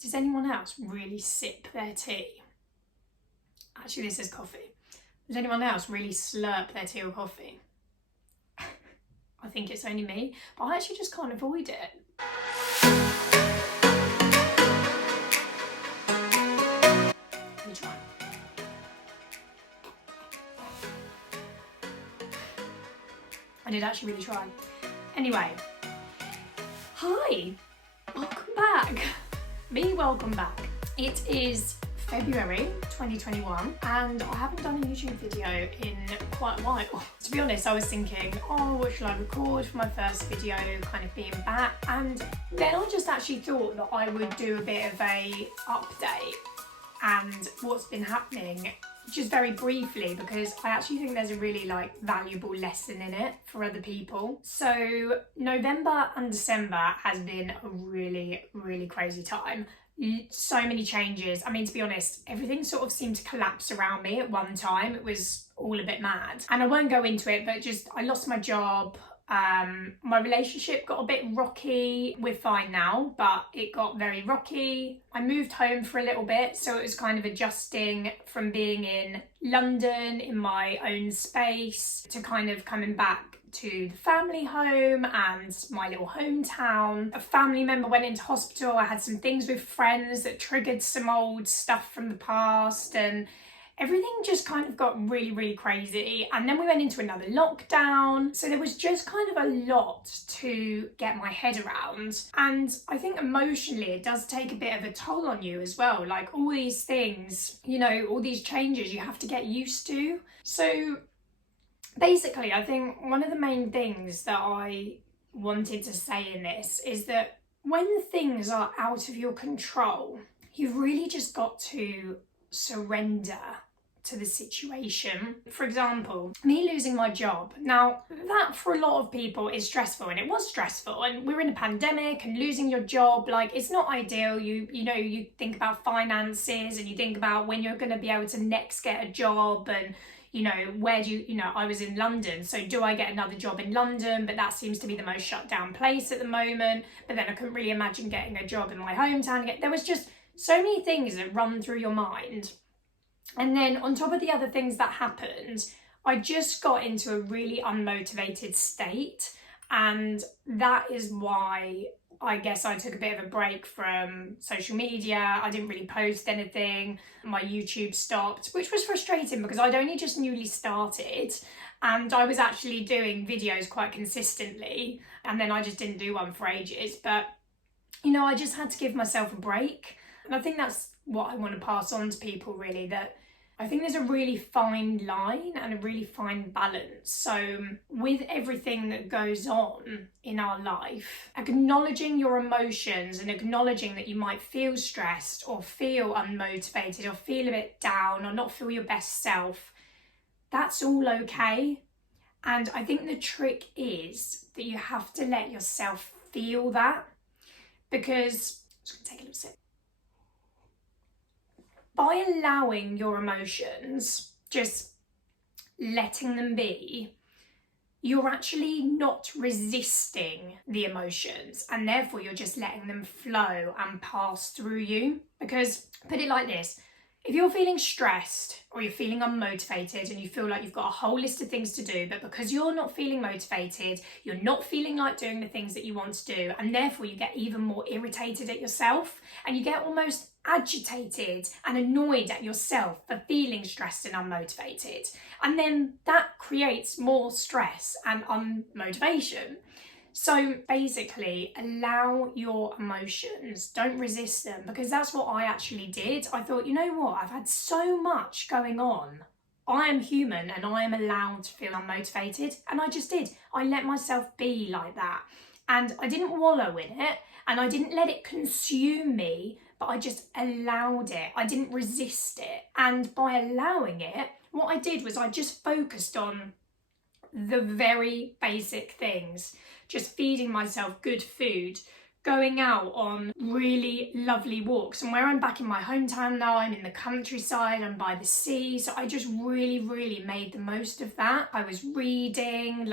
Does anyone else really sip their tea? Actually, this is coffee. Does anyone else really slurp their tea or coffee? I think it's only me, but I actually just can't avoid it. Let me try. I did actually really try. Anyway, hi, welcome back. Welcome back. It is February 2021 and I haven't done a YouTube video in quite a while. To be honest, I was thinking, oh, what should I record for my first video, kind of being back, and then I just actually thought that I would do a bit of a update and what's been happening, just very briefly, because I actually think there's a really valuable lesson in it for other people. So November and December has been a really, really crazy time. So many changes. I mean, to be honest, everything sort of seemed to collapse around me at one time. It was all a bit mad. And I won't go into it, but just I lost my job. My relationship got a bit rocky. We're fine now, but it got very rocky. I moved home for a little bit, so it was kind of adjusting from being in London in my own space to kind of coming back to the family home and my little hometown. A family member went into hospital. I had some things with friends that triggered some old stuff from the past, and everything just kind of got really, really crazy. And then we went into another lockdown. So there was just kind of a lot to get my head around. And I think emotionally, it does take a bit of a toll on you as well. Like all these things, all these changes you have to get used to. So basically, I think one of the main things that I wanted to say in this is that when things are out of your control, you've really just got to surrender to the situation. For example, me losing my job. Now, that for a lot of people is stressful, and it was stressful, and we're in a pandemic, and losing your job, it's not ideal. You think about finances, and you think about when you're going to be able to next get a job, and where do I was in London, so do I get another job in London? But that seems to be the most shut down place at the moment. But then I couldn't really imagine getting a job in my hometown. There was just so many things that run through your mind. And then on top of the other things that happened, I just got into a really unmotivated state. And that is why I guess I took a bit of a break from social media. I didn't really post anything. My YouTube stopped, which was frustrating because I'd only just newly started and I was actually doing videos quite consistently. And then I just didn't do one for ages. But, I just had to give myself a break. And I think that's what I want to pass on to people, really, that I think there's a really fine line and a really fine balance. So with everything that goes on in our life, acknowledging your emotions and acknowledging that you might feel stressed or feel unmotivated or feel a bit down or not feel your best self, that's all okay. And I think the trick is that you have to let yourself feel that, because I'm just going to take a little sip. By allowing your emotions, just letting them be, you're actually not resisting the emotions, and therefore you're just letting them flow and pass through you. Because, put it like this, if you're feeling stressed or you're feeling unmotivated and you feel like you've got a whole list of things to do, but because you're not feeling motivated, you're not feeling like doing the things that you want to do, and therefore you get even more irritated at yourself and you get almost agitated and annoyed at yourself for feeling stressed and unmotivated. And then that creates more stress and unmotivation. So basically, allow your emotions, don't resist them, because that's what I actually did. I thought, you know what, I've had so much going on. I am human and I am allowed to feel unmotivated. And I just did. I let myself be like that. And I didn't wallow in it and I didn't let it consume me, but I just allowed it. I didn't resist it. And by allowing it, what I did was I just focused on the very basic things. Just feeding myself good food, going out on really lovely walks. And where I'm back in my hometown now, I'm in the countryside, I'm by the sea. So I just really, really made the most of that. I was reading,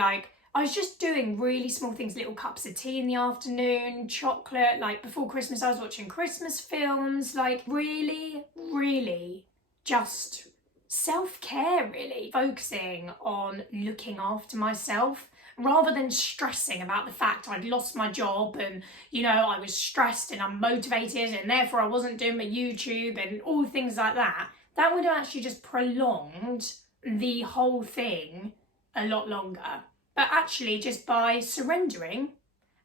I was just doing really small things, little cups of tea in the afternoon, chocolate, like before Christmas I was watching Christmas films, like really, really just self-care really, focusing on looking after myself rather than stressing about the fact I'd lost my job and, you know, I was stressed and unmotivated and therefore I wasn't doing my YouTube and all things like that. That would have actually just prolonged the whole thing a lot longer. But actually just by surrendering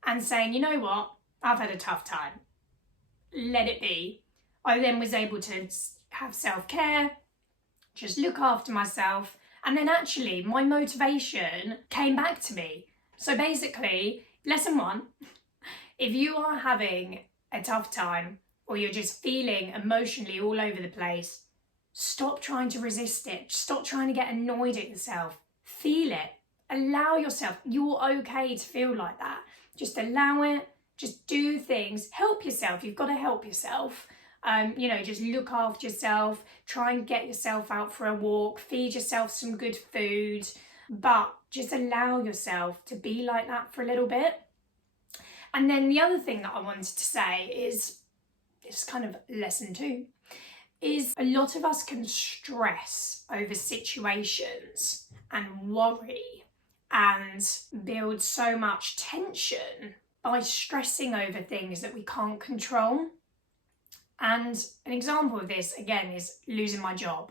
and saying, you know what, I've had a tough time, let it be. I then was able to have self-care, just look after myself, and then actually my motivation came back to me. So basically, lesson 1, if you are having a tough time or you're just feeling emotionally all over the place, stop trying to resist it. Stop trying to get annoyed at yourself. Feel it. Allow yourself, you're okay to feel like that. Just allow it, just do things, help yourself. You've got to help yourself. You know, just look after yourself, try and get yourself out for a walk, feed yourself some good food, but just allow yourself to be like that for a little bit. And then the other thing that I wanted to say is, it's kind of lesson 2, is a lot of us can stress over situations and worry and build so much tension by stressing over things that we can't control. And an example of this, again, is losing my job.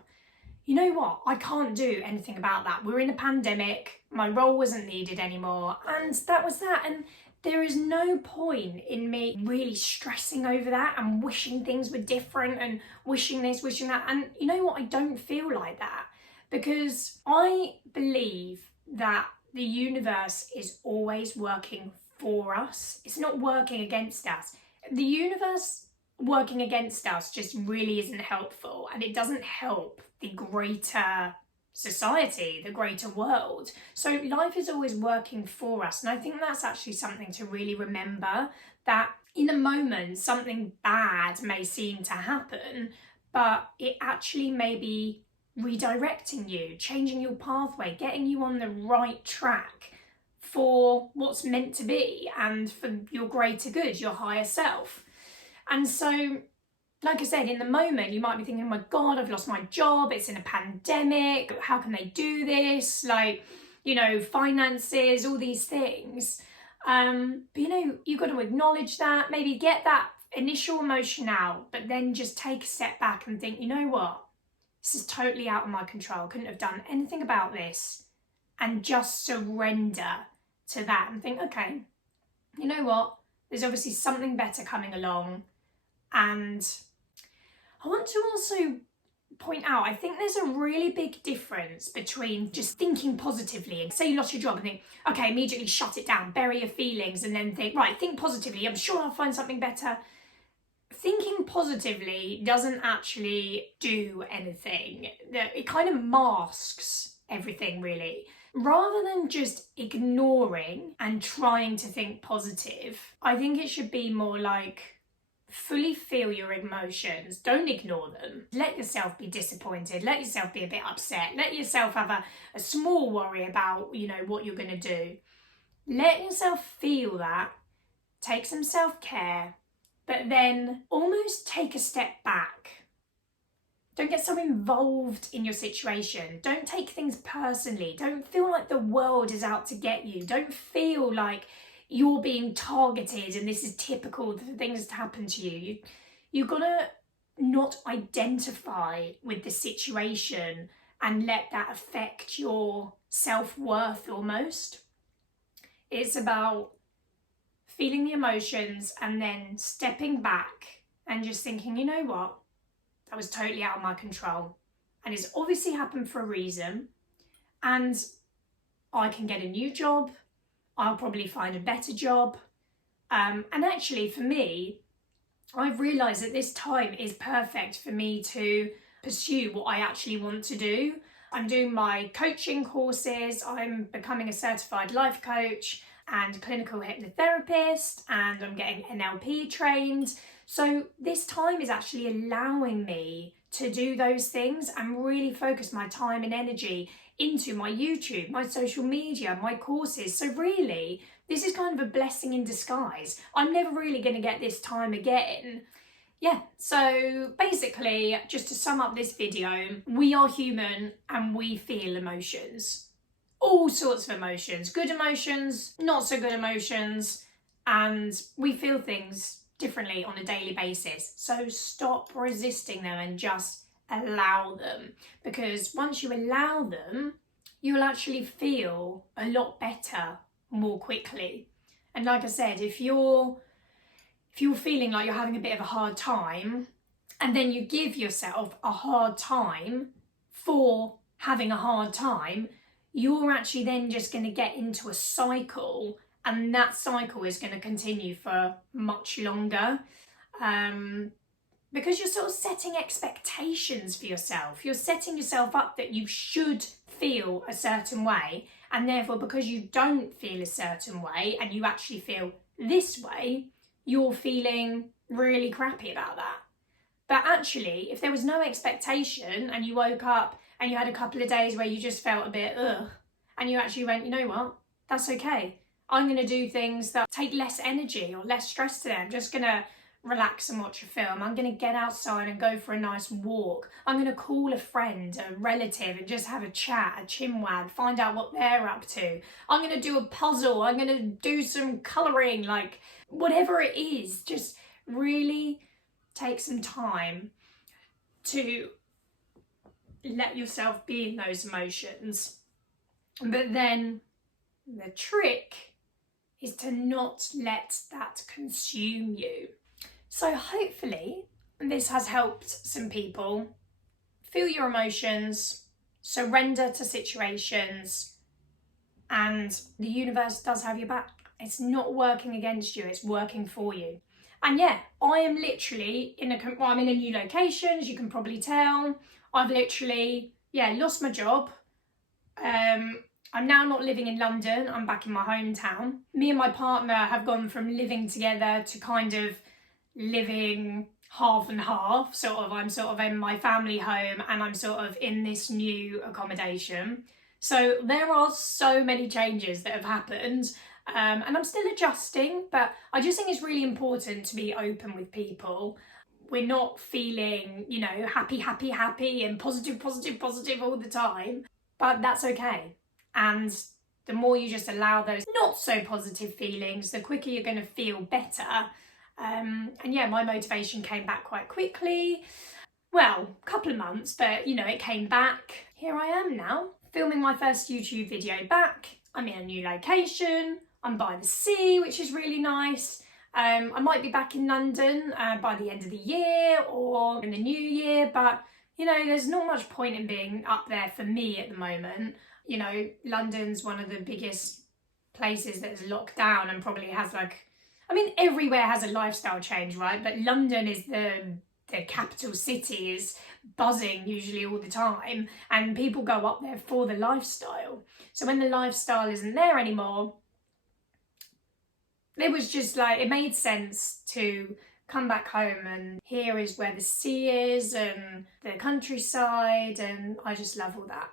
You know what? I can't do anything about that. We're in a pandemic, my role wasn't needed anymore, and that was that. And there is no point in me really stressing over that and wishing things were different and wishing this, wishing that. And you know what? I don't feel like that, because I believe that the universe is always working for us. It's not working against us. The universe working against us just really isn't helpful, and it doesn't help the greater society, the greater world. So life is always working for us, and I think that's actually something to really remember, that in a moment something bad may seem to happen, but it actually may be redirecting you, changing your pathway, getting you on the right track for what's meant to be and for your greater good, your higher self. And so, like I said, in the moment you might be thinking, oh my God, I've lost my job, it's in a pandemic, how can they do this? Like, you know, finances, all these things. But you know, you've got to acknowledge that, maybe get that initial emotion out, but then just take a step back and think, you know what? This is totally out of my control. Couldn't have done anything about this. And just surrender to that and think, okay, you know what? There's obviously something better coming along. And I want to also point out, I think there's a really big difference between just thinking positively and say you lost your job and think, okay, immediately shut it down, bury your feelings, and then think, right, think positively. I'm sure I'll find something better. Thinking positively doesn't actually do anything. It kind of masks everything, really. Rather than just ignoring and trying to think positive, I think it should be more like, fully feel your emotions, don't ignore them. Let yourself be disappointed, let yourself be a bit upset, let yourself have a small worry about, you know, what you're going to do. Let yourself feel that, take some self-care, but then almost take a step back. Don't get so involved in your situation. Don't take things personally. Don't feel like the world is out to get you. Don't feel like you're being targeted and this is typical for things to happen to you. You've got to not identify with the situation and let that affect your self-worth almost. It's about feeling the emotions and then stepping back and just thinking, you know what? That was totally out of my control. And it's obviously happened for a reason. And I can get a new job. I'll probably find a better job. And actually for me, I've realised that this time is perfect for me to pursue what I actually want to do. I'm doing my coaching courses. I'm becoming a certified life coach and clinical hypnotherapist, and I'm getting NLP trained. So this time is actually allowing me to do those things and really focus my time and energy into my YouTube, my social media, my courses. So really, this is kind of a blessing in disguise. I'm never really going to get this time again. Yeah, so basically, just to sum up this video, we are human and we feel emotions. All sorts of emotions, good emotions, not so good emotions, and we feel things differently on a daily basis. So stop resisting them and just allow them, because once you allow them, you'll actually feel a lot better more quickly. And like I said, if you're feeling like you're having a bit of a hard time, and then you give yourself a hard time for having a hard time, you're actually then just going to get into a cycle, and that cycle is going to continue for much longer. Because you're sort of setting expectations for yourself. You're setting yourself up that you should feel a certain way, and therefore because you don't feel a certain way and you actually feel this way, you're feeling really crappy about that. But actually, if there was no expectation and you woke up and you had a couple of days where you just felt a bit ugh, and you actually went, you know what, that's okay. I'm going to do things that take less energy or less stress today. I'm just going to relax and watch a film. I'm going to get outside and go for a nice walk. I'm going to call a friend, a relative, and just have a chat, a chinwag, find out what they're up to. I'm going to do a puzzle. I'm going to do some colouring, like whatever it is. Just really take some time to let yourself be in those emotions. But then the trick is to not let that consume you. So hopefully this has helped some people feel your emotions, surrender to situations, and the universe does have your back. It's not working against you, it's working for you. And yeah, I am literally I'm in a new location, as you can probably tell. I've literally, lost my job. I'm now not living in London, I'm back in my hometown. Me and my partner have gone from living together to kind of living half and half. I'm sort of in my family home and I'm sort of in this new accommodation. So there are so many changes that have happened, and I'm still adjusting, but I just think it's really important to be open with people. We're not feeling, happy and positive all the time, but that's okay. And the more you just allow those not so positive feelings, the quicker you're going to feel better. And yeah, my motivation came back quite quickly. Well, a couple of months, but it came back. Here I am now, filming my first YouTube video back. I'm in a new location. I'm by the sea, which is really nice. I might be back in London by the end of the year or in the new year, but there's not much point in being up there for me at the moment. London's one of the biggest places that is locked down and probably has everywhere has a lifestyle change, right? But London is the capital city, is buzzing usually all the time, and people go up there for the lifestyle. So when the lifestyle isn't there anymore, it was just it made sense to come back home, and here is where the sea is and the countryside, and I just love all that.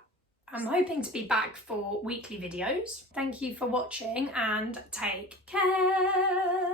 I'm hoping to be back for weekly videos. Thank you for watching and take care.